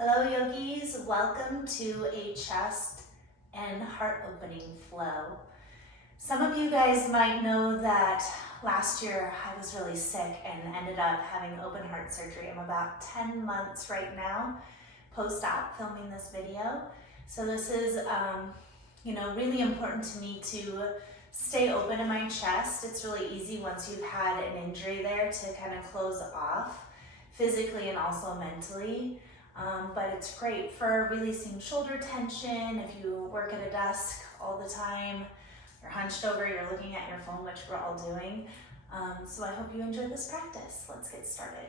Hello yogis, welcome to a chest and heart opening flow. Some of you guys might know that last year I was really sick and ended up having open heart surgery. I'm about 10 months right now post-op filming this video. So this is really important to me to stay open in my chest. It's really easy once you've had an injury there to kind of close off physically and also mentally. But it's great for releasing shoulder tension. If you work at a desk all the time, you're hunched over, you're looking at your phone, which we're all doing. So I hope you enjoy this practice. Let's get started.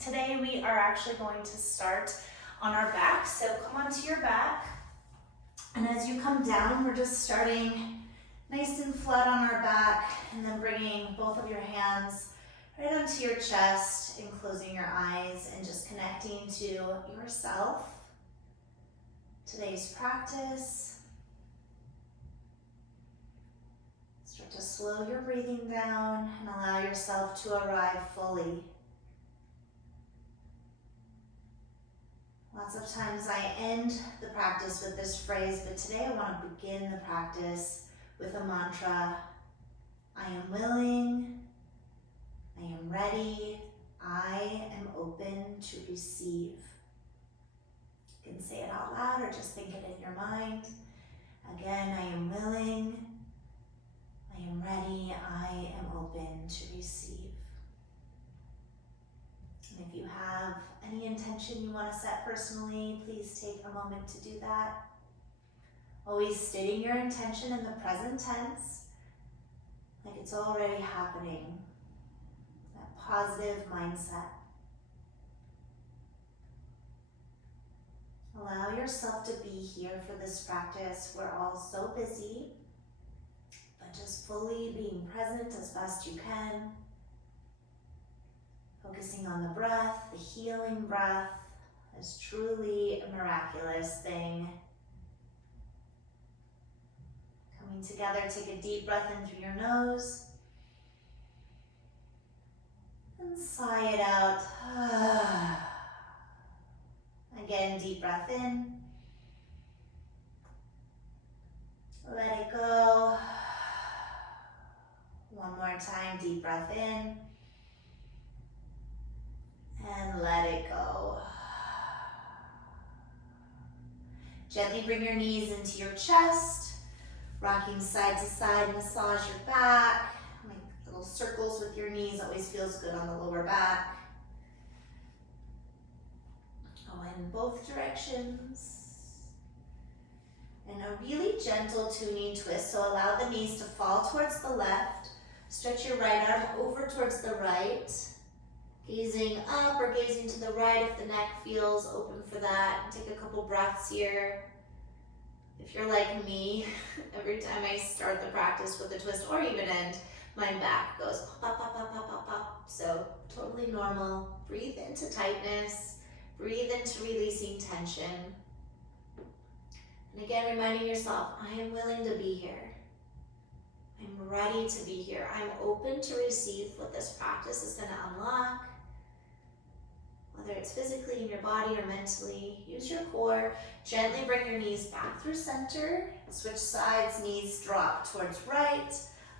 Today we are actually going to start on our back. So come onto your back. And as you come down, we're just starting nice and flat on our back and then bringing both of your hands right onto your chest and closing your eyes and just connecting to yourself. Today's practice. Start to slow your breathing down and allow yourself to arrive fully. Lots of times I end the practice with this phrase, but today I want to begin the practice with a mantra. I am willing. I am ready. I am open to receive. You can say it out loud or just think it in your mind. Again, I am willing. I am ready. I am open to receive. And if you have any intention you want to set personally, please take a moment to do that. Always stating your intention in the present tense, like it's already happening. Positive mindset. Allow yourself to be here for this practice. We're all so busy, but just fully being present as best you can. Focusing on the breath, the healing breath is truly a miraculous thing. Coming together, take a deep breath in through your nose. And sigh it out. Again, deep breath in. Let it go. One more time, deep breath in. And let it go. Gently bring your knees into your chest. Rocking side to side, massage your back. Little circles with your knees, always feels good on the lower back. Go in both directions. And a really gentle tuning twist, so allow the knees to fall towards the left. Stretch your right arm over towards the right. Gazing up or gazing to the right if the neck feels open for that. Take a couple breaths here. If you're like me, every time I start the practice with a twist or even end, my back goes pop, pop, pop, pop, pop, pop. So totally normal. Breathe into tightness. Breathe into releasing tension. And again, reminding yourself, I am willing to be here. I'm ready to be here. I'm open to receive what this practice is going to unlock. Whether it's physically in your body or mentally, use your core. Gently bring your knees back through center. Switch sides, knees drop towards right.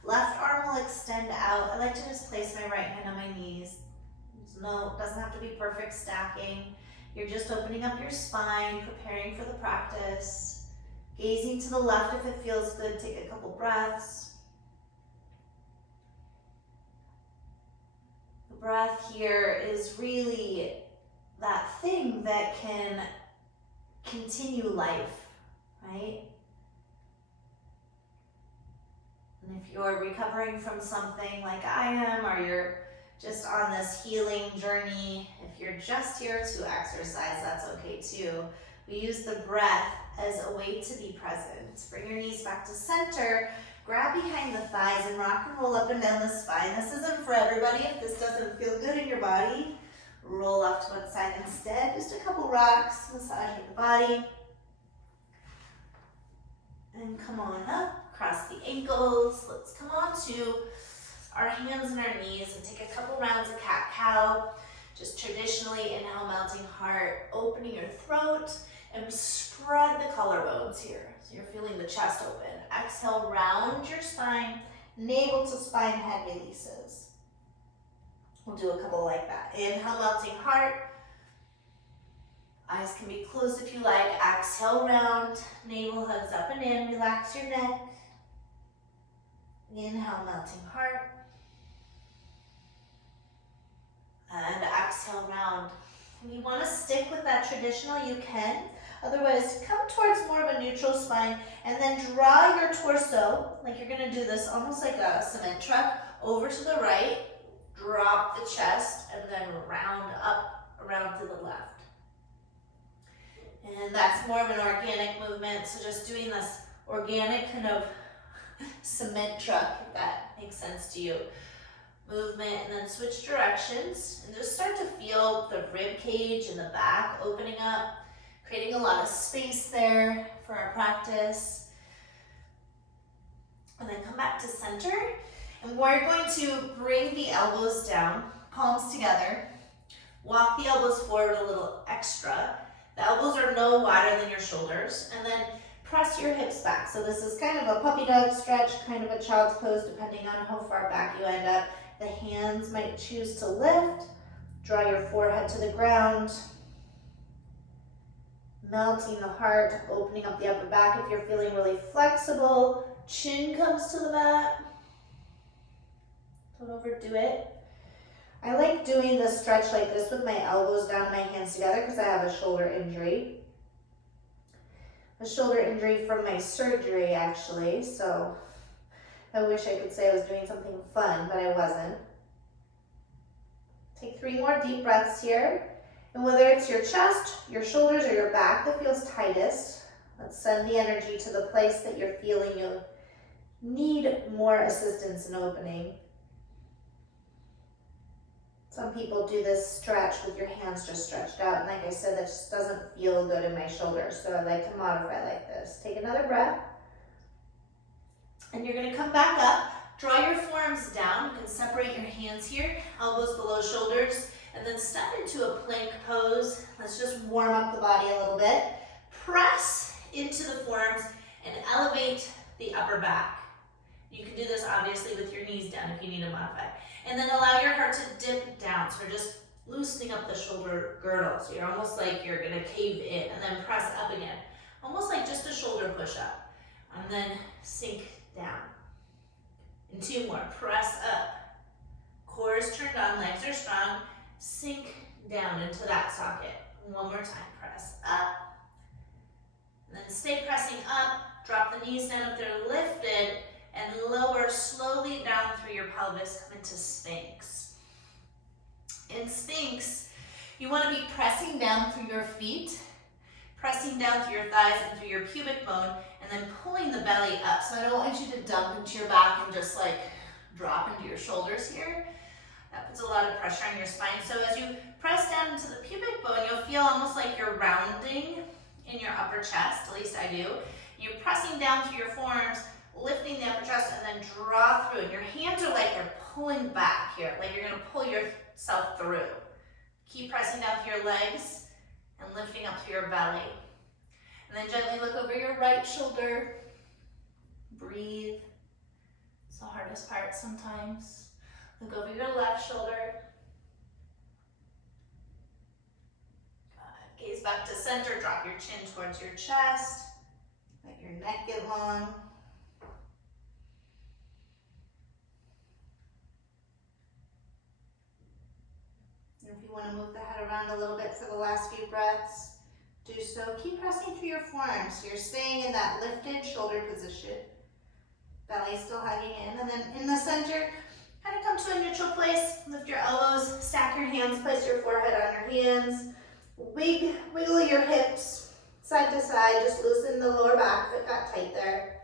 Left arm will extend out. I like to just place my right hand on my knees. It doesn't have to be perfect stacking. You're just opening up your spine, preparing for the practice. Gazing to the left if it feels good. Take a couple breaths. The breath here is really that thing that can continue life, right? And if you're recovering from something like I am, or you're just on this healing journey, if you're just here to exercise, that's okay too. We use the breath as a way to be present. Bring your knees back to center, grab behind the thighs and rock and roll up and down the spine. This isn't for everybody. If this doesn't feel good in your body, roll off to one side instead. Just a couple rocks, massaging the body. And come on up. Cross the ankles. Let's come on to our hands and our knees and take a couple rounds of cat-cow. Just traditionally, inhale, melting heart, opening your throat, and spread the collarbones here. So you're feeling the chest open. Exhale, round your spine, navel to spine, head releases. We'll do a couple like that. Inhale, melting heart. Eyes can be closed if you like. Exhale, round. Navel hugs up and in. Relax your neck. Inhale, melting heart. And exhale, round. If you want to stick with that traditional, you can. Otherwise, come towards more of a neutral spine and then draw your torso, like you're going to do this almost like a cement truck, over to the right. Drop the chest and then round up, around to the left. And that's more of an organic movement, so just doing this organic kind of cement truck, if that makes sense to you. Movement, and then switch directions, and just start to feel the rib cage in the back opening up, creating a lot of space there for our practice. And then come back to center, and we're going to bring the elbows down, palms together, walk the elbows forward a little extra. The elbows are no wider than your shoulders, and then press your hips back. So this is kind of a puppy dog stretch, kind of a child's pose, depending on how far back you end up. The hands might choose to lift. Draw your forehead to the ground. Melting the heart, opening up the upper back if you're feeling really flexible. Chin comes to the mat. Don't overdo it. I like doing the stretch like this with my elbows down and my hands together because I have a shoulder injury. A shoulder injury from my surgery, actually, so I wish I could say I was doing something fun, but I wasn't. Take 3 more deep breaths here. And whether it's your chest, your shoulders, or your back that feels tightest, let's send the energy to the place that you're feeling you need more assistance in opening. Some people do this stretch with your hands just stretched out, and like I said, that just doesn't feel good in my shoulders, so I like to modify like this. Take another breath, and you're going to come back up. Draw your forearms down. You can separate your hands here, elbows below shoulders, and then step into a plank pose. Let's just warm up the body a little bit. Press into the forearms and elevate the upper back. You can do this obviously with your knees down if you need to modify. And then allow your heart to dip down. So we're just loosening up the shoulder girdle. So you're almost like you're gonna cave in, and then press up again. Almost like just a shoulder push up. And then sink down. And 2 more, press up. Core is turned on, legs are strong. Sink down into that socket. 1 more time, press up. And then stay pressing up. Drop the knees down if they're lifted. And lower slowly down through your pelvis, come into Sphinx. In Sphinx, you want to be pressing down through your feet, pressing down through your thighs and through your pubic bone, and then pulling the belly up. So I don't want you to dump into your back and just like drop into your shoulders here. That puts a lot of pressure on your spine. So as you press down into the pubic bone, you'll feel almost like you're rounding in your upper chest, at least I do. You're pressing down through your forearms, lifting the upper chest, and then draw through. And your hands are like they're pulling back here, like you're gonna pull yourself through. Keep pressing down through your legs and lifting up through your belly. And then gently look over your right shoulder. Breathe. It's the hardest part sometimes. Look over your left shoulder. Good. Gaze back to center. Drop your chin towards your chest. Let your neck get long. And if you want to move the head around a little bit for the last few breaths, do so. Keep pressing through your forearms. So you're staying in that lifted shoulder position. Belly still hugging in. And then in the center, kind of come to a neutral place. Lift your elbows, stack your hands, place your forehead on your hands. Wiggle your hips side to side. Just loosen the lower back if it got tight there.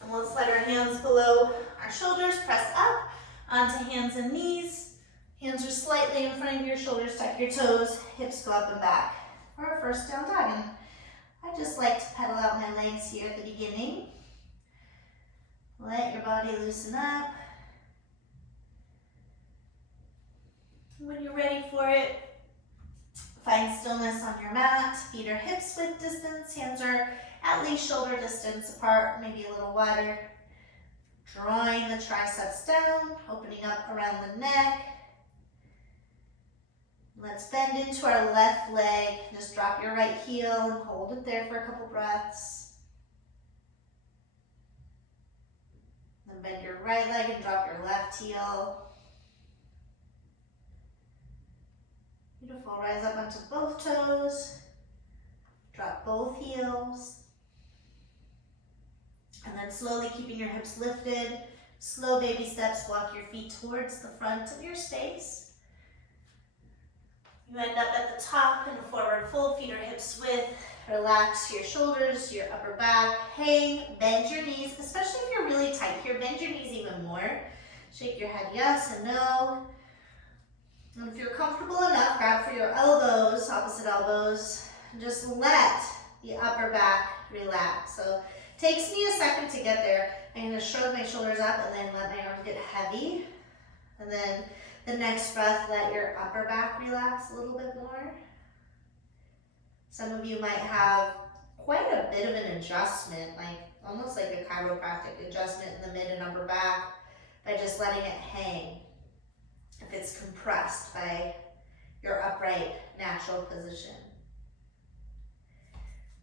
And let's let our hands below our shoulders press up onto hands and knees. Hands are slightly in front of your shoulders, tuck your toes, hips go up and back for our first down dog. And I just like to pedal out my legs here at the beginning. Let your body loosen up. When you're ready for it, find stillness on your mat. Feet are hips width distance. Hands are at least shoulder distance apart, maybe a little wider. Drawing the triceps down, opening up around the neck. Let's bend into our left leg. Just drop your right heel and hold it there for a couple breaths. Then bend your right leg and drop your left heel. Beautiful. Rise up onto both toes. Drop both heels. And then slowly keeping your hips lifted, slow baby steps, walk your feet towards the front of your space. You end up at the top in a forward fold, feet or hips width. Relax your shoulders, your upper back, hang, bend your knees, especially if you're really tight here, bend your knees even more. Shake your head yes and no. And if you're comfortable enough, grab for your elbows, opposite elbows, and just let the upper back relax. So takes me a second to get there. I'm going to shrug my shoulders up and then let my arms get heavy. And then the next breath, let your upper back relax a little bit more. Some of you might have quite a bit of an adjustment, like almost like a chiropractic adjustment in the mid and upper back by just letting it hang. If it's compressed by your upright natural position.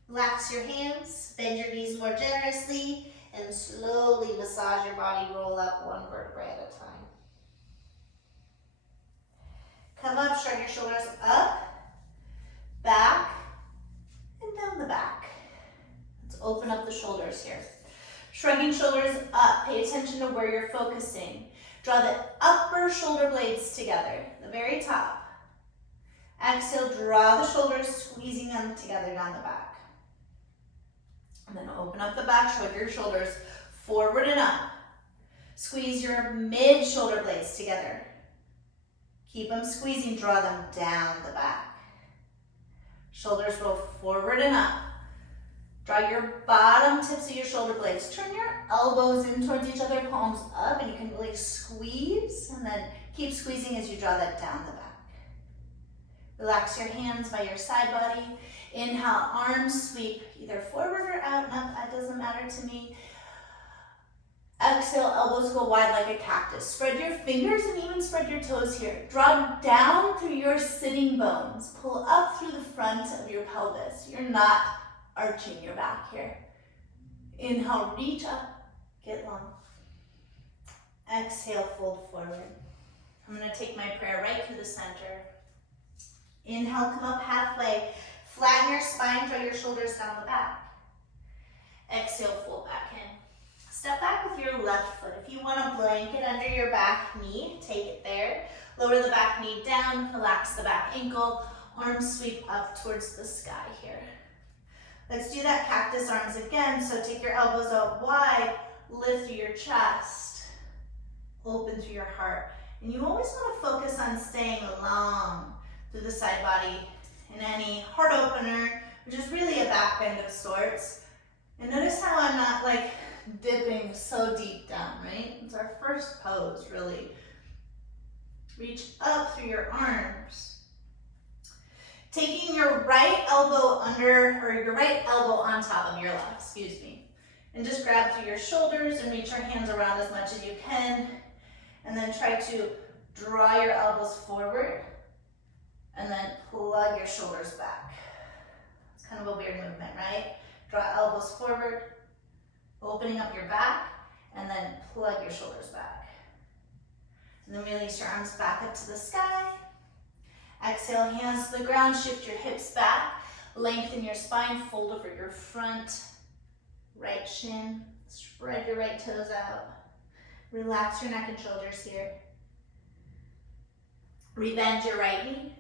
Relax your hands, bend your knees more generously, and slowly massage your body, roll up one vertebrae at a time. Come up, shrug your shoulders up, back, and down the back. Let's open up the shoulders here. Shrugging shoulders up, pay attention to where you're focusing. Draw the upper shoulder blades together, the very top. Exhale, draw the shoulders, squeezing them together down the back. And then open up the back, shrug your shoulders forward and up. Squeeze your mid shoulder blades together. Keep them squeezing, draw them down the back. Shoulders roll forward and up. Draw your bottom tips of your shoulder blades. Turn your elbows in towards each other, palms up, and you can really squeeze, and then keep squeezing as you draw that down the back. Relax your hands by your side body. Inhale, arms sweep either forward or out and up, that doesn't matter to me. Exhale, elbows go wide like a cactus. Spread your fingers and even spread your toes here. Draw down through your sitting bones. Pull up through the front of your pelvis. You're not arching your back here. Inhale, reach up, get long. Exhale, fold forward. I'm going to take my prayer right to the center. Inhale, come up halfway. Flatten your spine, draw your shoulders down the back. Exhale, fold back in. Step back with your left foot. If you want a blanket under your back knee, take it there. Lower the back knee down, relax the back ankle. Arms sweep up towards the sky here. Let's do that cactus arms again. So take your elbows out wide, lift through your chest, open through your heart. And you always want to focus on staying long through the side body in any heart opener, which is really a back bend of sorts. And notice how I'm not like dipping so deep down, right? It's our first pose, really. Reach up through your arms. Taking your right elbow under, or your right elbow on top of your left, excuse me. And just grab through your shoulders and reach your hands around as much as you can. And then try to draw your elbows forward. And then plug your shoulders back. It's kind of a weird movement, right? Draw elbows forward, opening up your back, and then plug your shoulders back. And then release your arms back up to the sky. Exhale, hands to the ground, shift your hips back, lengthen your spine, fold over your front right shin, spread your right toes out. Relax your neck and shoulders here. Rebend your right knee.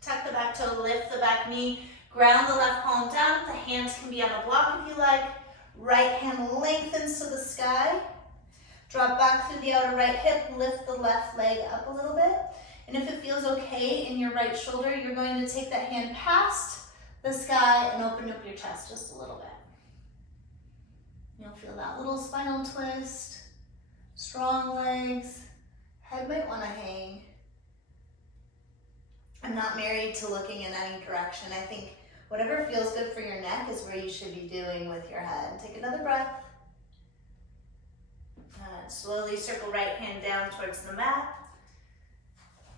Tuck the back toe, lift the back knee, ground the left palm down. The hands can be on a block if you like. Right hand lengthens to the sky. Drop back through the outer right hip, lift the left leg up a little bit. And if it feels okay in your right shoulder, you're going to take that hand past the sky and open up your chest just a little bit. You'll feel that little spinal twist, strong legs, head might want to hang. I'm not married to looking in any direction. I think whatever feels good for your neck is where you should be doing with your head. Take another breath. Slowly circle right hand down towards the mat.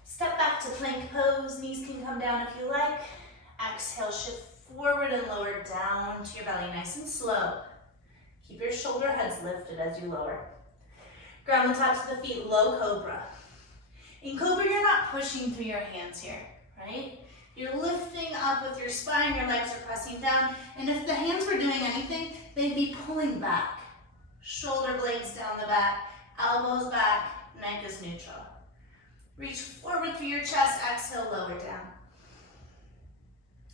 Step back to plank pose. Knees can come down if you like. Exhale, shift forward and lower down to your belly, nice and slow. Keep your shoulder heads lifted as you lower. Ground the tops of the feet, low cobra. In cobra, you're not pushing through your hands here, right? You're lifting up with your spine, your legs are pressing down, and if the hands were doing anything, they'd be pulling back. Shoulder blades down the back, elbows back, neck is neutral. Reach forward through your chest, exhale, lower down.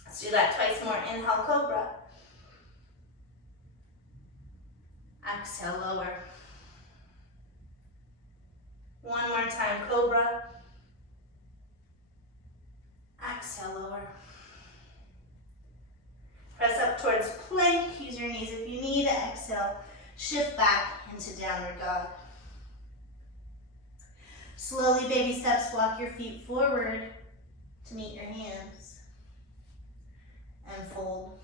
Let's do that twice more. Inhale, cobra. Exhale, lower. One more time, cobra. Exhale, lower. Press up towards plank. Use your knees if you need. Exhale, shift back into downward dog. Slowly, baby steps, walk your feet forward to meet your hands. And fold.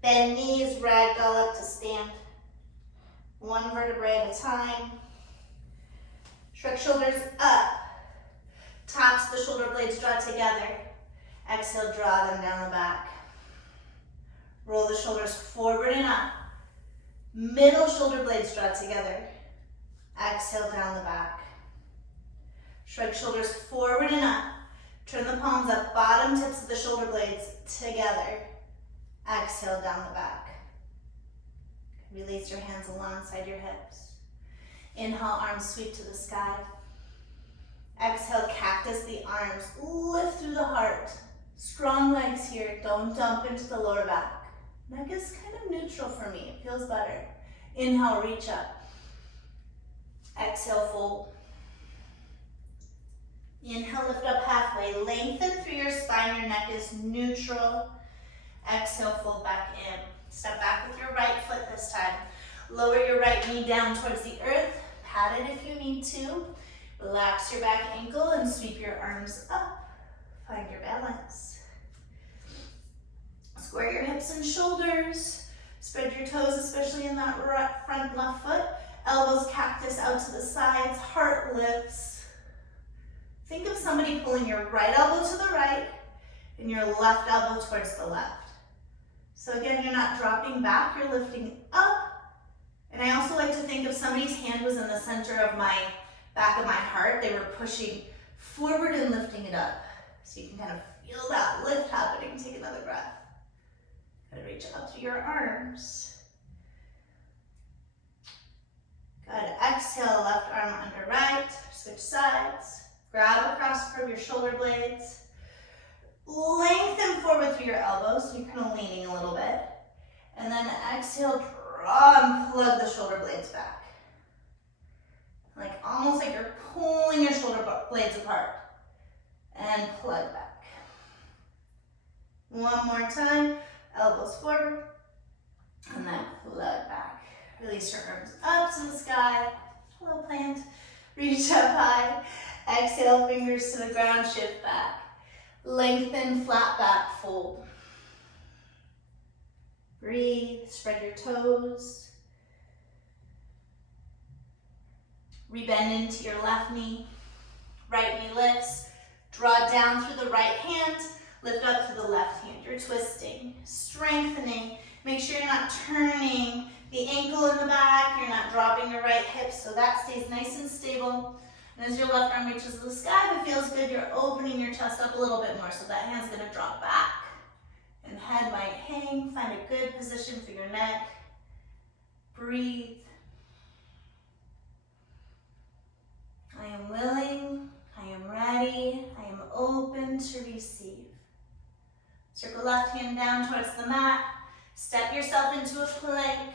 Bend knees, ragdoll up to stand. One vertebrae at a time. Shrug shoulders up. Tops the shoulder blades draw together. Exhale, draw them down the back. Roll the shoulders forward and up. Middle shoulder blades draw together. Exhale, down the back. Shrug shoulders forward and up. Turn the palms up, bottom tips of the shoulder blades together. Exhale, down the back. Release your hands alongside your hips. Inhale, arms sweep to the sky. Exhale, cactus the arms. Lift through the heart. Strong legs here. Don't dump into the lower back. Neck is kind of neutral for me. It feels better. Inhale, reach up. Exhale, fold. Inhale, lift up halfway. Lengthen through your spine. Your neck is neutral. Exhale, fold back in. Step back with your right foot this time. Lower your right knee down towards the earth. Pat it if you need to. Relax your back ankle and sweep your arms up. Find your balance. Square your hips and shoulders. Spread your toes, especially in that front left foot. Elbows cactus out to the sides. Heart lifts. Think of somebody pulling your right elbow to the right and your left elbow towards the left. So again, you're not dropping back, you're lifting up. And I also like to think if somebody's hand was in the center of my back of my heart, they were pushing forward and lifting it up. So you can kind of feel that lift happening. Take another breath. Gotta reach up through your arms. Good. Exhale, left arm under right. Switch sides. Grab across from your shoulder blades. Lengthen forward through your elbows, so you're kind of leaning a little bit. And then exhale, draw and plug the shoulder blades back. Like almost like you're pulling your shoulder blades apart. And plug back. One more time, elbows forward. And then plug back. Release your arms up to the sky. Hello, plant. Reach up high. Exhale, fingers to the ground, shift back. Lengthen, flat back, fold. Breathe, spread your toes. Rebend into your left knee. Right knee lifts. Draw down through the right hand. Lift up through the left hand. You're twisting, strengthening. Make sure you're not turning the ankle in the back. You're not dropping your right hip, so that stays nice and stable. And as your left arm reaches the sky, if it feels good, you're opening your chest up a little bit more. So that hand's gonna drop back and head might hang. Find a good position for your neck. Breathe. I am willing, I am ready, I am open to receive. Circle left hand down towards the mat. Step yourself into a plank.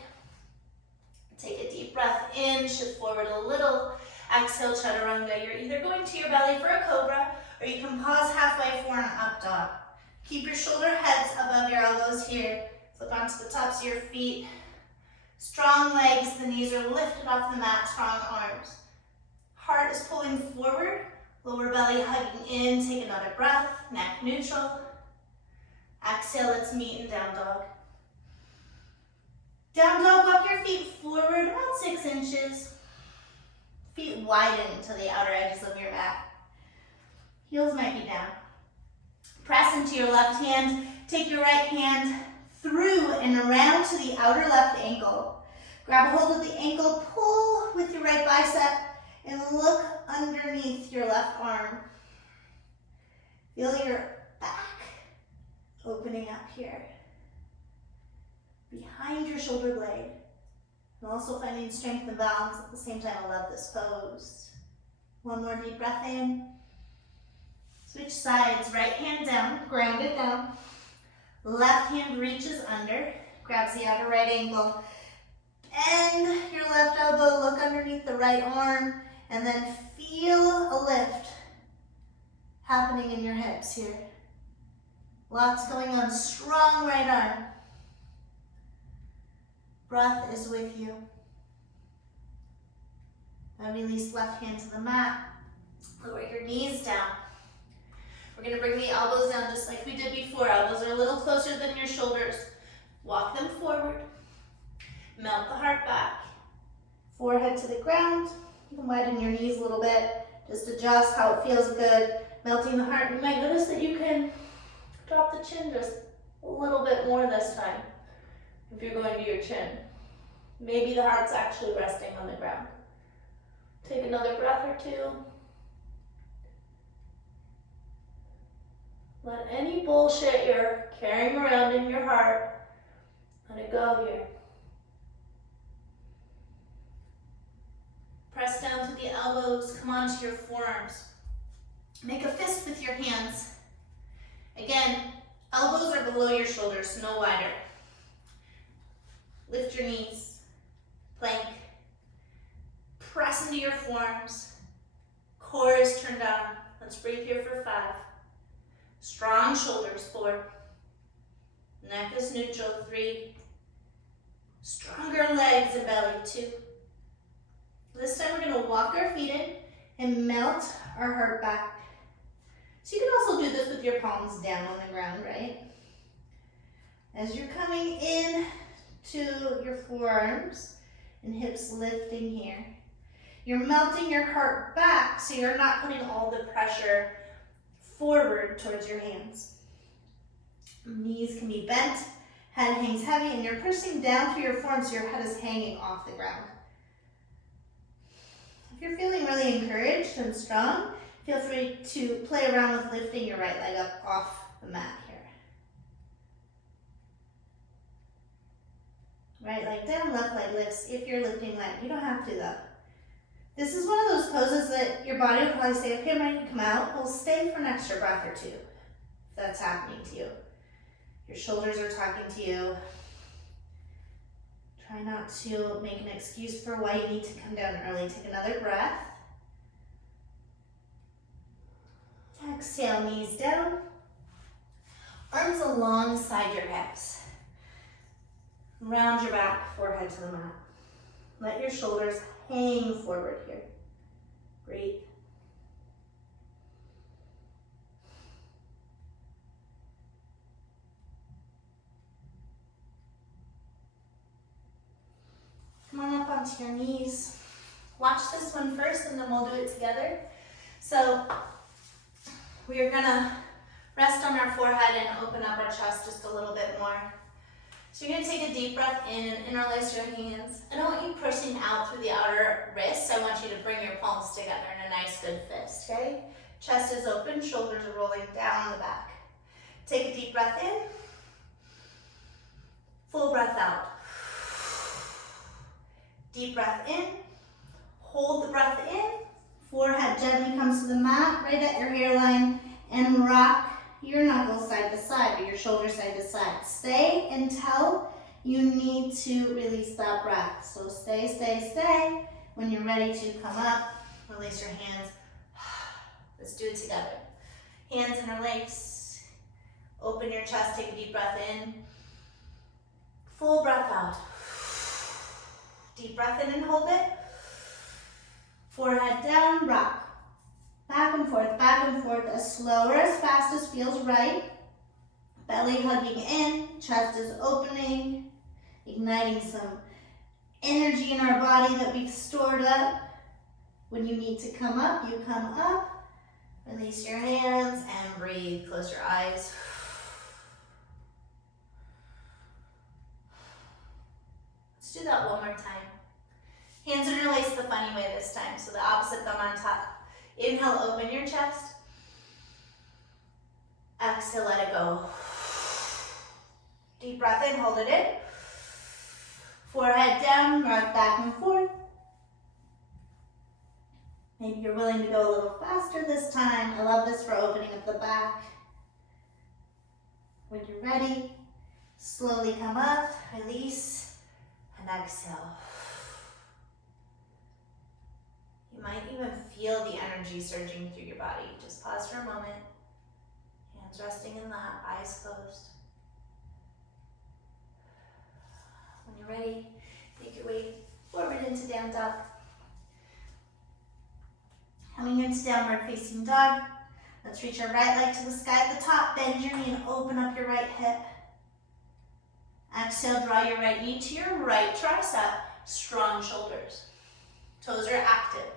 Take a deep breath in, shift forward a little. Exhale, chaturanga. You're either going to your belly for a cobra, or you can pause halfway for an up dog. Keep your shoulder heads above your elbows here. Flip onto the tops of your feet. Strong legs, the knees are lifted off the mat, strong arms. Heart is pulling forward, Lower belly hugging in, take another breath, neck neutral. Exhale, let's meet in down dog. Down dog, walk your feet forward about 6 inches. Feet widen to the outer edges of your mat. Heels might be down. Press into your left hand. Take your right hand through and around to the outer left ankle. Grab a hold of the ankle, pull with your right bicep, and look underneath your left arm. Feel your back opening up here. Behind your shoulder blade. And also finding strength and balance at the same time. I love this pose. One more deep breath in. Switch sides, right hand down, ground it down. Left hand reaches under, grabs the outer right ankle. Bend your left elbow, look underneath the right arm, and then feel a lift happening in your hips here. Lots going on, strong right arm. Breath is with you. Now release left hand to the mat. Lower your knees down. We're going to bring the elbows down just like we did before. Elbows are a little closer than your shoulders. Walk them forward. Melt the heart back. Forehead to the ground. You can widen your knees a little bit. Just adjust how it feels good. Melting the heart. You might notice that you can drop the chin just a little bit more this time. If you're going to your chin. Maybe the heart's actually resting on the ground. Take another breath or two. Let any bullshit you're carrying around in your heart, let it go here. Press down to the elbows, come onto your forearms. Make a fist with your hands. Again, elbows are below your shoulders, no wider. Lift your knees, plank. Press into your forearms. Core is turned down. Let's breathe here for 5. Strong shoulders, 4. Neck is neutral, 3. Stronger legs and belly, 2. This time we're going to walk our feet in and melt our heart back. So you can also do this with your palms down on the ground, right? As you're coming in to your forearms and hips lifting here, you're melting your heart back so you're not putting all the pressure forward towards your hands. Knees can be bent, head hangs heavy, and you're pushing down through your forearms so your head is hanging off the ground. If you're feeling really encouraged and strong, feel free to play around with lifting your right leg up off the mat here. Right leg down, left leg lifts if you're lifting leg. You don't have to though. This is one of those poses that your body will probably say, okay, I'm ready to come out. We'll stay for an extra breath or 2 if that's happening to you. Your shoulders are talking to you. Try not to make an excuse for why you need to come down early. Take another breath. Exhale, knees down. Arms alongside your hips. Round your back, forehead to the mat. Let your shoulders hang forward here. Breathe. Come on up onto your knees. Watch this one first and then we'll do it together. So we are gonna rest on our forehead and open up our chest just a little bit more. So you're gonna take a deep breath in and interlace your hands. I don't want you pushing out through the outer wrists. I want you to bring your palms together in a nice good fist, okay? Chest is open, shoulders are rolling down the back. Take a deep breath in. Full breath out. Deep breath in. Hold the breath in. Forehead gently comes to the mat, right at your hairline, and rock your knuckles side to side, or your shoulders side to side. Stay until you need to release that breath. So stay, stay, stay. When you're ready to come up, release your hands. Let's do it together. Hands interlace. Open your chest, take a deep breath in. Full breath out. Deep breath in and hold it. Forehead down, rock. back and forth, as slow or as fast as feels right. Belly hugging in, chest is opening, igniting some energy in our body that we've stored up. When you need to come up, you come up. Release your hands and breathe. Close your eyes. Let's do that one more time. Hands interlace the funny way this time, so the opposite thumb on top. Inhale, open your chest. Exhale, let it go. Deep breath in, hold it in. Forehead down, rock back and forth. Maybe you're willing to go a little faster this time. I love this for opening up the back. When you're ready, slowly come up, release, and exhale. You might even feel the energy surging through your body. Just pause for a moment. Hands resting in lap, eyes closed. When you're ready, make your way forward into down dog. Coming into downward facing dog. Let's reach our right leg to the sky at the top. Bend your knee and open up your right hip. Exhale, draw your right knee to your right tricep. Strong shoulders. Toes are active.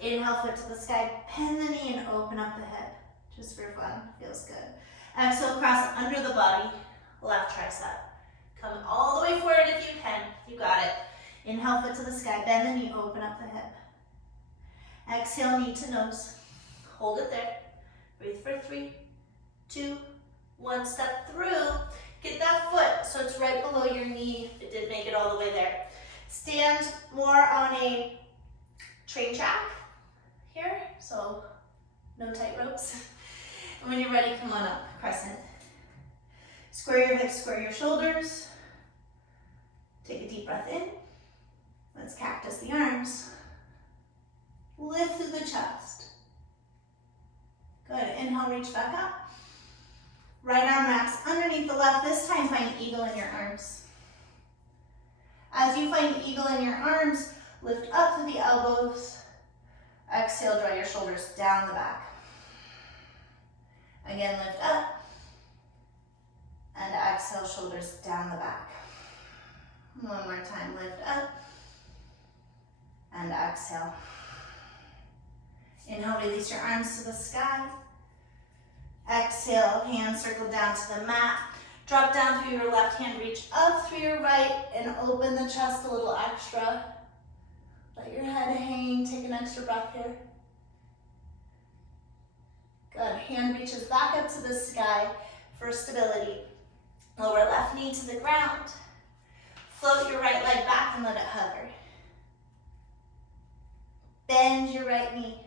Inhale, foot to the sky. Bend the knee and open up the hip. Just for fun. Feels good. Exhale, cross under the body. Left tricep. Come all the way forward if you can. You got it. Inhale, foot to the sky. Bend the knee, open up the hip. Exhale, knee to nose. Hold it there. Breathe for 3, 2, 1. Step through. Get that foot so it's right below your knee. It did make it all the way there. Stand more on a train track here, so no tight ropes. And when you're ready, come on up, crescent. Square your hips, square your shoulders. Take a deep breath in. Let's cactus the arms. Lift through the chest. Good. Inhale, reach back up. Right arm wraps underneath the left. This time, find eagle in your arms. As you find eagle in your arms, lift up through the elbows. Exhale, draw your shoulders down the back. Again, lift up. And exhale, shoulders down the back. One more time, lift up. And exhale. Inhale, release your arms to the sky. Exhale, hands circle down to the mat. Drop down through your left hand, reach up through your right, and open the chest a little extra. Let your head hang, take an extra breath here. Good, hand reaches back up to the sky for stability. Lower left knee to the ground. Float your right leg back and let it hover. Bend your right knee.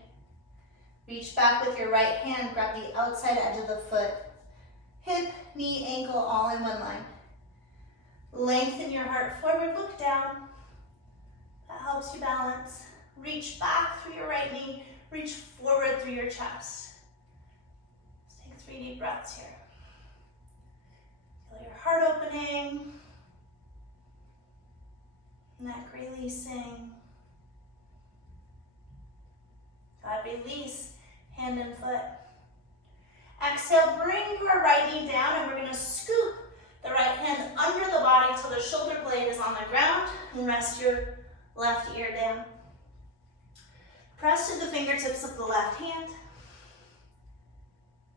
Reach back with your right hand, grab the outside edge of the foot. Hip, knee, ankle, all in one line. Lengthen your heart forward, look down. That helps you balance. Reach back through your right knee, reach forward through your chest. Let's take 3 deep breaths here. Feel your heart opening, neck releasing. God, release. Hand and foot. Exhale, bring your right knee down, and we're going to scoop the right hand under the body till the shoulder blade is on the ground, and rest your left ear down. Press to the fingertips of the left hand.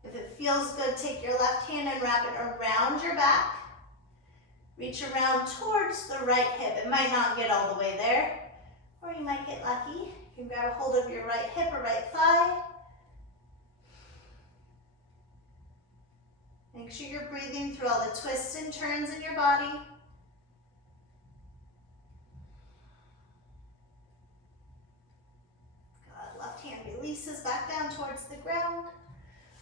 If it feels good, take your left hand and wrap it around your back. Reach around towards the right hip. It might not get all the way there, or you might get lucky. You can grab a hold of your right hip or right thigh. Make sure you're breathing through all the twists and turns in your body. Good. Left hand releases back down towards the ground.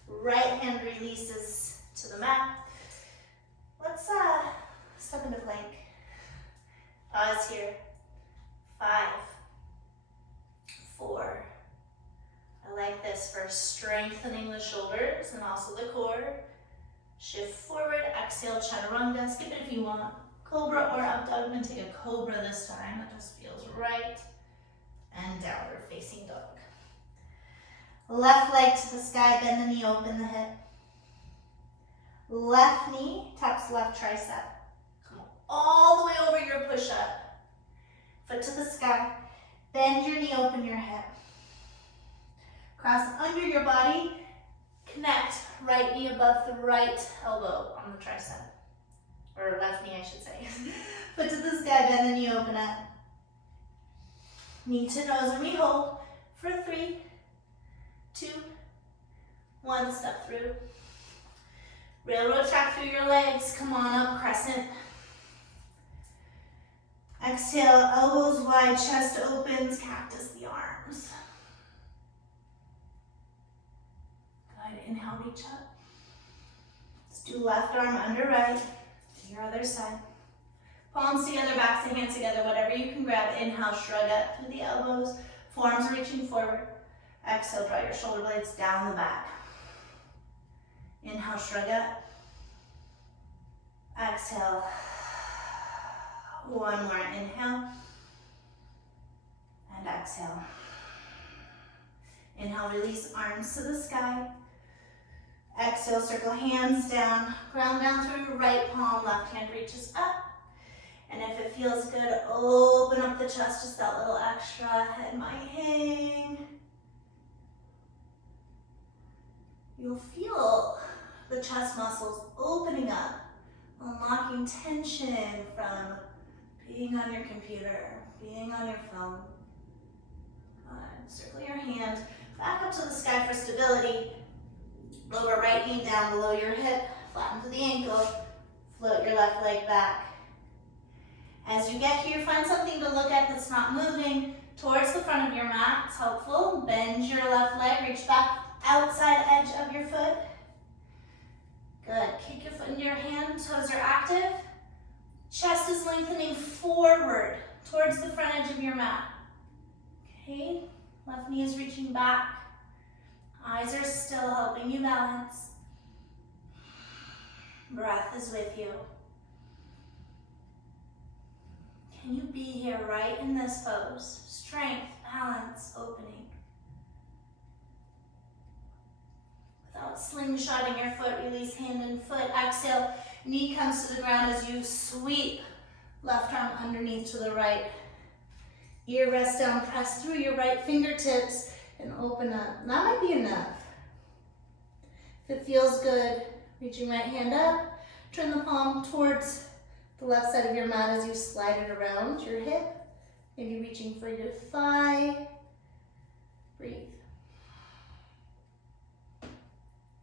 Right hand releases to the mat. Let's step into plank. Pause here. 5, 4. I like this for strengthening the shoulders and also the core. Shift forward, exhale, chaturanga. Skip it if you want. Cobra or up dog. I'm going to take a cobra this time. That just feels right. And downward facing dog. Left leg to the sky, bend the knee, open the hip. Left knee taps left tricep. Come all the way over your push-up. Foot to the sky. Bend your knee, open your hip. Cross under your body. Connect right knee above the right elbow on the tricep. Or left knee, I should say. Foot to the sky, bend the knee, open up. Knee to nose, and we hold for 3, 2, 1. Step through. Railroad track through your legs. Come on up, crescent. Exhale, elbows wide, chest opens, cactus the arms. Good, inhale, reach up. Let's do left arm under right, to your other side. Palms together, backs and hands together, whatever you can grab. Inhale, shrug up through the elbows, forearms reaching forward. Exhale, draw your shoulder blades down the back. Inhale, shrug up. Exhale. One more, inhale. And exhale. Inhale, release arms to the sky. Exhale, circle hands down. Ground down through your right palm, left hand reaches up. And if it feels good, open up the chest, just that little extra. Head might hang. You'll feel the chest muscles opening up, unlocking tension from being on your computer, being on your phone. Circle your hand back up to the sky for stability. Lower right knee down below your hip, flatten to the ankle, float your left leg back. As you get here, find something to look at that's not moving towards the front of your mat. It's helpful. Bend your left leg, reach back outside edge of your foot. Good. Kick your foot into your hand, toes are active. Chest is lengthening forward towards the front edge of your mat. Okay, left knee is reaching back. Eyes are still helping you balance. Breath is with you. Can you be here right in this pose? Strength, balance, opening. Without slingshotting your foot, release hand and foot. Exhale, knee comes to the ground as you sweep left arm underneath to the right. Ear rests down, press through your right fingertips and open up. That might be enough. If it feels good, reaching right hand up, turn the palm towards the left side of your mat as you slide it around your hip. Maybe reaching for your thigh. Breathe.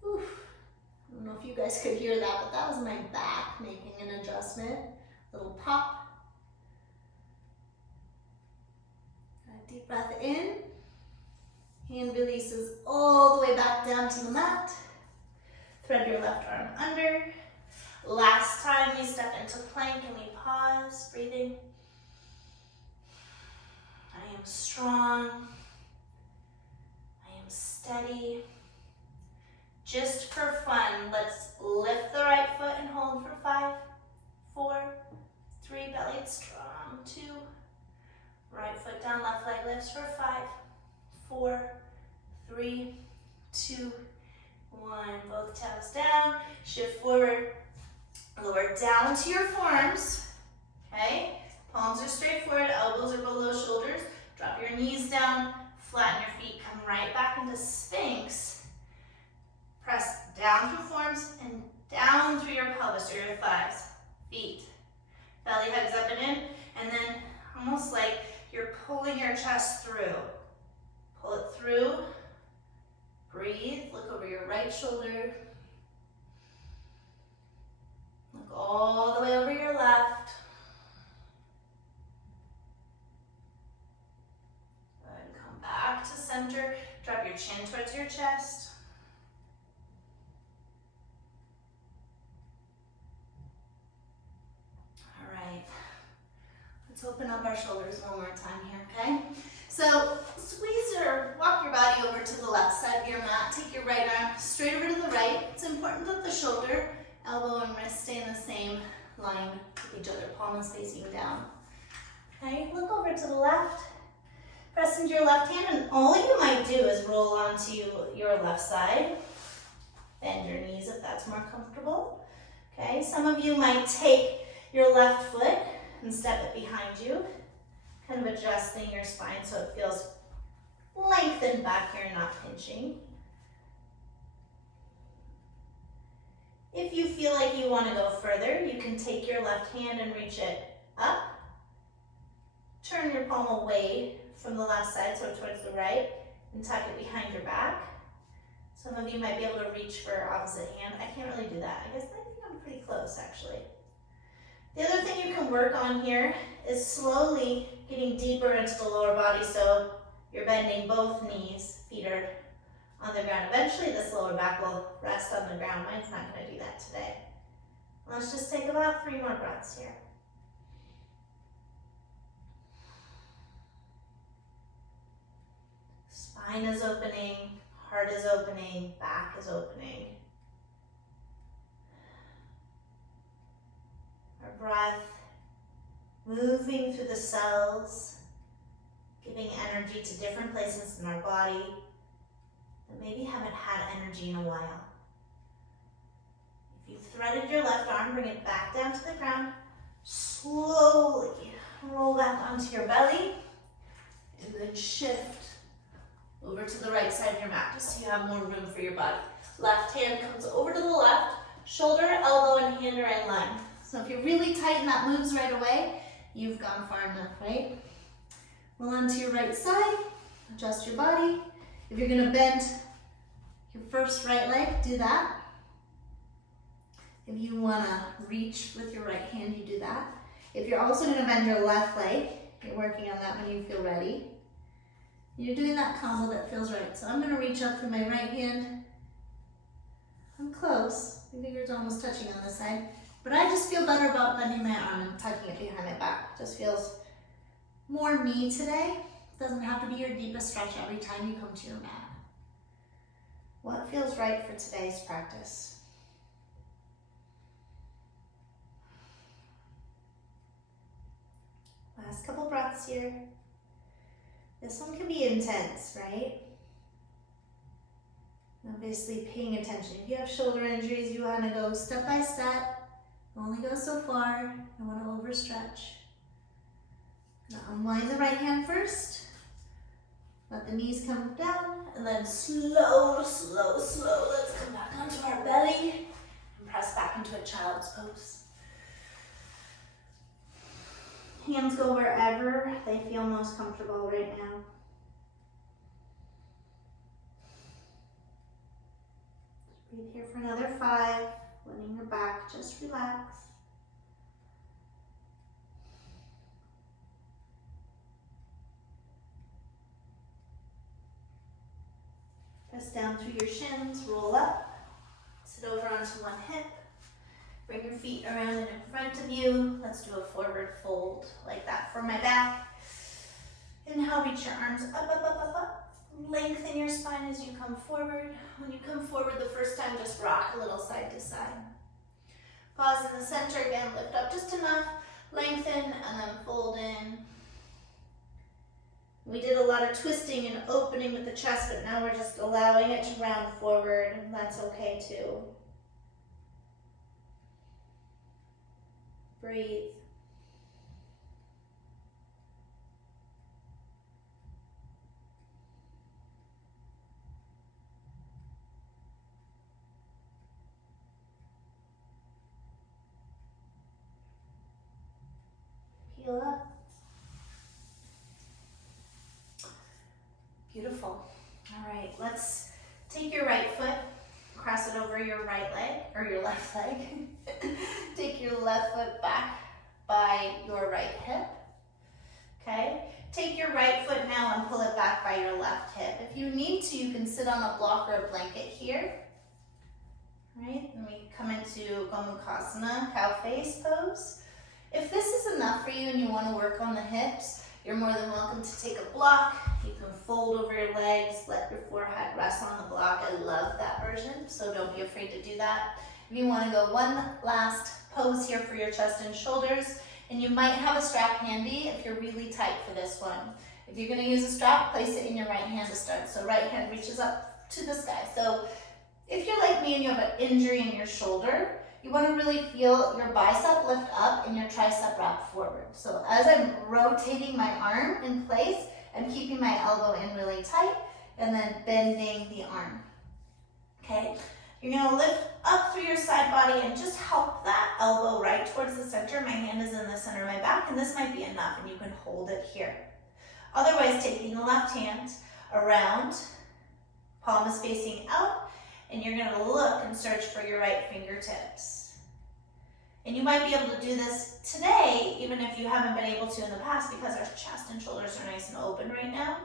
Oof. I don't know if you guys could hear that, but that was my back making an adjustment. Little pop. A deep breath in. Hand releases all the way back down to the mat. Thread your left arm under. Last time we step into plank and we pause, breathing. I am strong. I am steady. Just for fun, let's lift the right foot and hold for 5, 4, 3, belly strong, 2. Right foot down, left leg lifts for 5, 4, 3, 2, 1. Both toes down, shift forward. Lower down to your forearms, okay? Palms are straight forward, elbows are below shoulders. Drop your knees down, flatten your feet, come right back into Sphinx. Press down through forearms and down through your pelvis or your thighs, feet. Belly hugs up and in, and then almost like you're pulling your chest through. Pull it through, breathe, look over your right shoulder. Look all the way over your left. Good. Come back to center. Drop your chin towards your chest. All right. Let's open up our shoulders one more time here, okay? So squeeze or walk your body over to the left side of your mat. Take your right arm straight over to the right. It's important that the shoulder, elbow, and wrist stay in the same line with each other. Palm is facing down. Okay, look over to the left. Press into your left hand, and all you might do is roll onto your left side. Bend your knees if that's more comfortable. Okay, some of you might take your left foot and step it behind you, kind of adjusting your spine so it feels lengthened back here, not pinching. If you feel like you want to go further, you can take your left hand and reach it up. Turn your palm away from the left side, so towards the right, and tuck it behind your back. Some of you might be able to reach for opposite hand. I can't really do that. I think I'm pretty close, actually. The other thing you can work on here is slowly getting deeper into the lower body, so you're bending both knees, feet are on the ground. Eventually this lower back will rest on the ground. Mine's not going to do that today. Let's just take about 3 more breaths here. Spine is opening, heart is opening, back is opening. Our breath moving through the cells, giving energy to different places in our body that maybe haven't had energy in a while. If you've threaded your left arm, bring it back down to the ground. Slowly roll back onto your belly and then shift over to the right side of your mat, just so you have more room for your body. Left hand comes over to the left, shoulder, elbow, and hand are in line. So if you're really tight and that moves right away, you've gone far enough, right? Roll onto your right side, adjust your body. If you're gonna bend your first right leg, do that. If you wanna reach with your right hand, you do that. If you're also gonna bend your left leg, you're working on that when you feel ready. You're doing that combo that feels right. So I'm gonna reach up through my right hand. I'm close, my fingers are almost touching on this side, but I just feel better about bending my arm and tucking it behind my back. Just feels more me today. Doesn't have to be your deepest stretch every time you come to your mat. What feels right for today's practice? Last couple breaths here. This one can be intense, right? Obviously paying attention. If you have shoulder injuries, you want to go step by step. Only go so far. Don't want to overstretch. Now unwind the right hand first. Let the knees come down, and then slow, slow, slow. Let's come back onto our belly and press back into a child's pose. Hands go wherever they feel most comfortable right now. Breathe here for another 5, letting your back just relax. Press down through your shins, roll up, sit over onto one hip. Bring your feet around and in front of you. Let's do a forward fold like that for my back. Inhale, reach your arms up, up, up, up, up. Lengthen your spine as you come forward. When you come forward the first time, just rock a little side to side. Pause in the center again, lift up just enough. Lengthen and then fold in. We did a lot of twisting and opening with the chest, but now we're just allowing it to round forward, and that's okay too. Breathe. Peel up. Beautiful. All right, let's take your right foot, cross it over your right leg, or your left leg. Take your left foot back by your right hip, okay? Take your right foot now and pull it back by your left hip. If you need to, you can sit on a block or a blanket here, right? And we come into Gomukhasana, cow face pose. If this is enough for you and you want to work on the hips, you're more than welcome to take a block. You can fold over your legs, let your forehead rest on the block. I love that version, so don't be afraid to do that. If you want to go one last pose here for your chest and shoulders, and you might have a strap handy if you're really tight for this one. If you're going to use a strap, place it in your right hand to start. So right hand reaches up to the sky. So if you're like me and you have an injury in your shoulder, you want to really feel your bicep lift up and your tricep wrap forward. So as I'm rotating my arm in place, I'm keeping my elbow in really tight and then bending the arm. Okay, you're going to lift up through your side body and just help that elbow right towards the center. My hand is in the center of my back, and this might be enough, and you can hold it here. Otherwise, taking the left hand around, palm is facing out, and you're going to look and search for your right fingertips. And you might be able to do this today, even if you haven't been able to in the past, because our chest and shoulders are nice and open right now.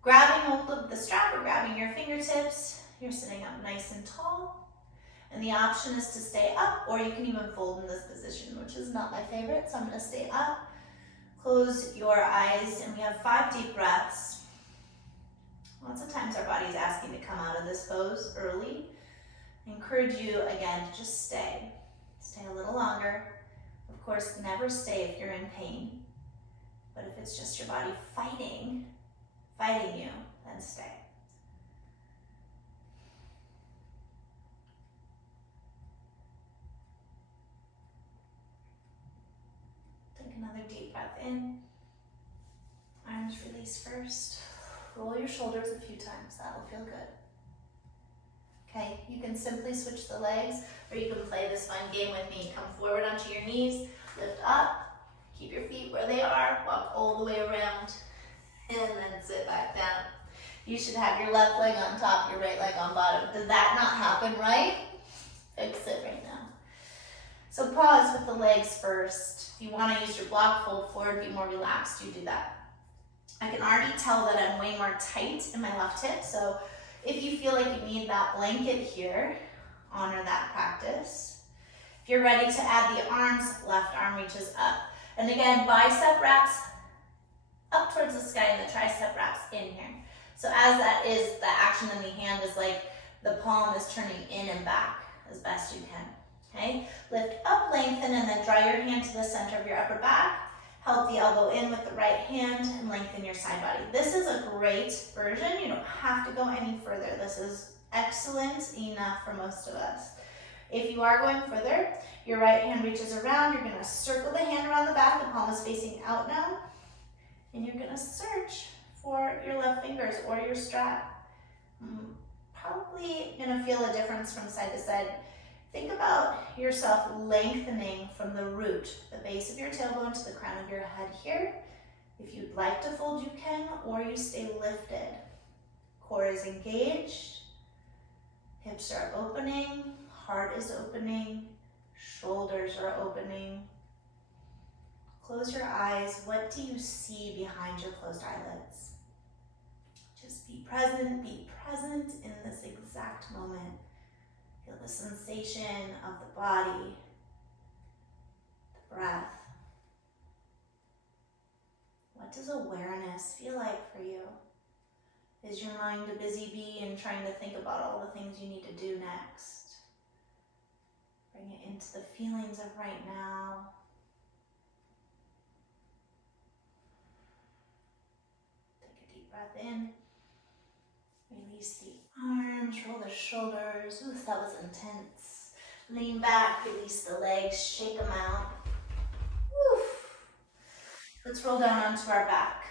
Grabbing hold of the strap or grabbing your fingertips, you're sitting up nice and tall. And the option is to stay up, or you can even fold in this position, which is not my favorite, so I'm going to stay up. Close your eyes, and we have 5 deep breaths. Lots of times our body's asking to come out of this pose early. I encourage you, again, to just stay. Stay a little longer. Of course, never stay if you're in pain. But if it's just your body fighting you, then stay. Take another deep breath in. Arms release first. Roll your shoulders a few times. That will feel good. Okay, you can simply switch the legs, or you can play this fun game with me. Come forward onto your knees, lift up, keep your feet where they are, walk all the way around, and then sit back down. You should have your left leg on top, your right leg on bottom. Did that not happen right? Fix it right now. So pause with the legs first. If you want to use your block, fold forward, be more relaxed, you do that. I can already tell that I'm way more tight in my left hip, so if you feel like you need that blanket here, honor that practice. If you're ready to add the arms, left arm reaches up. And again, bicep wraps up towards the sky and the tricep wraps in here. So as that is, the action in the hand is like the palm is turning in and back as best you can. Okay, lift up, lengthen, and then draw your hand to the center of your upper back. Help the elbow in with the right hand and lengthen your side body. This is a great version. You don't have to go any further. This is excellent enough for most of us. If you are going further, your right hand reaches around. You're going to circle the hand around the back. The palm is facing out now. And you're going to search for your left fingers or your strap. Probably going to feel a difference from side to side. Think about yourself lengthening from the root, the base of your tailbone to the crown of your head here. If you'd like to fold, you can, or you stay lifted. Core is engaged, hips are opening, heart is opening, shoulders are opening. Close your eyes. What do you see behind your closed eyelids? Just be present in this exact moment. Feel the sensation of the body, the breath. What does awareness feel like for you? Is your mind a busy bee and trying to think about all the things you need to do next? Bring it into the feelings of right now. Take a deep breath in. Release the arms, roll the shoulders. Ooh, that was intense. Lean back, release the legs, shake them out. Woo. Let's roll down onto our back.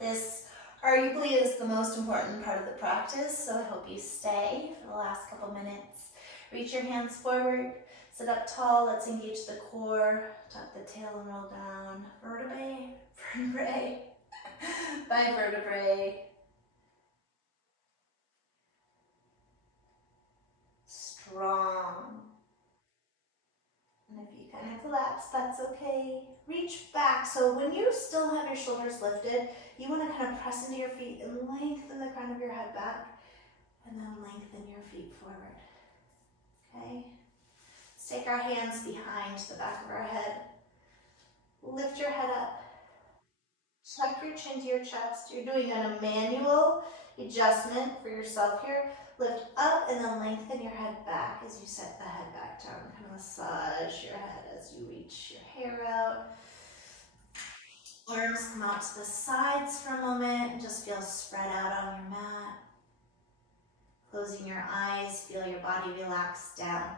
This arguably is the most important part of the practice, so I hope you stay for the last couple minutes. Reach your hands forward, sit up tall. Let's engage the core, tuck the tail and roll down. Vertebrae by vertebrae. Strong. And if you kind of collapse, that's okay. Reach back. So when you still have your shoulders lifted, you want to kind of press into your feet and lengthen the crown of your head back, and then lengthen your feet forward. Okay? Let's take our hands behind the back of our head. Lift your head up. Tuck your chin to your chest. You're doing a manual adjustment for yourself here. Lift up and then lengthen your head back as you set the head back down. Kind of massage your head as you reach your hair out. Arms come out to the sides for a moment and just feel spread out on your mat. Closing your eyes, feel your body relax down.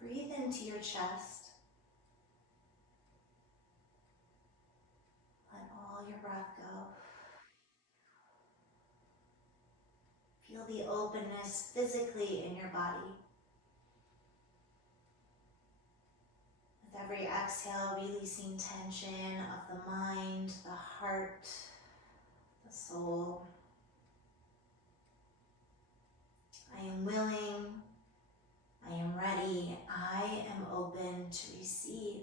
Breathe into your chest. Let all your breath go. Feel the openness physically in your body. With every exhale, releasing tension of the mind, the heart, the soul. I am willing, I am ready, I am open to receive.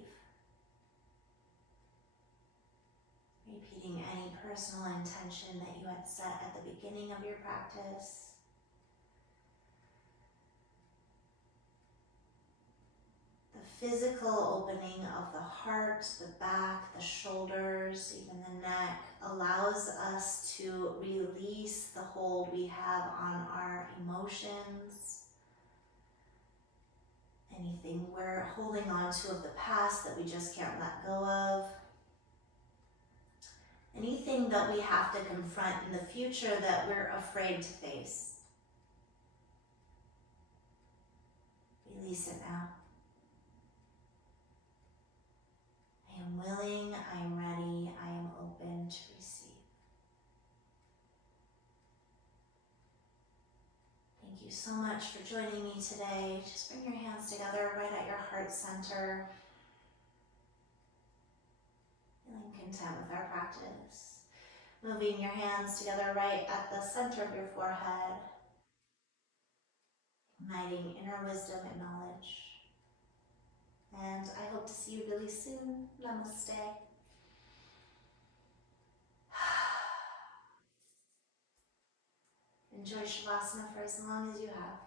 Repeating any personal intention that you had set at the beginning of your practice. The physical opening of the heart, the back, the shoulders, even the neck, allows us to release the hold we have on our emotions. Anything we're holding on to of the past that we just can't let go of. Anything that we have to confront in the future that we're afraid to face. Release it now. I am willing, I am ready, I am open to receive. Thank you so much for joining me today. Just bring your hands together right at your heart center. Feeling content with our practice. Moving your hands together right at the center of your forehead. Igniting inner wisdom and knowledge. And I hope to see you really soon. Namaste. Enjoy Shavasana for as long as you have.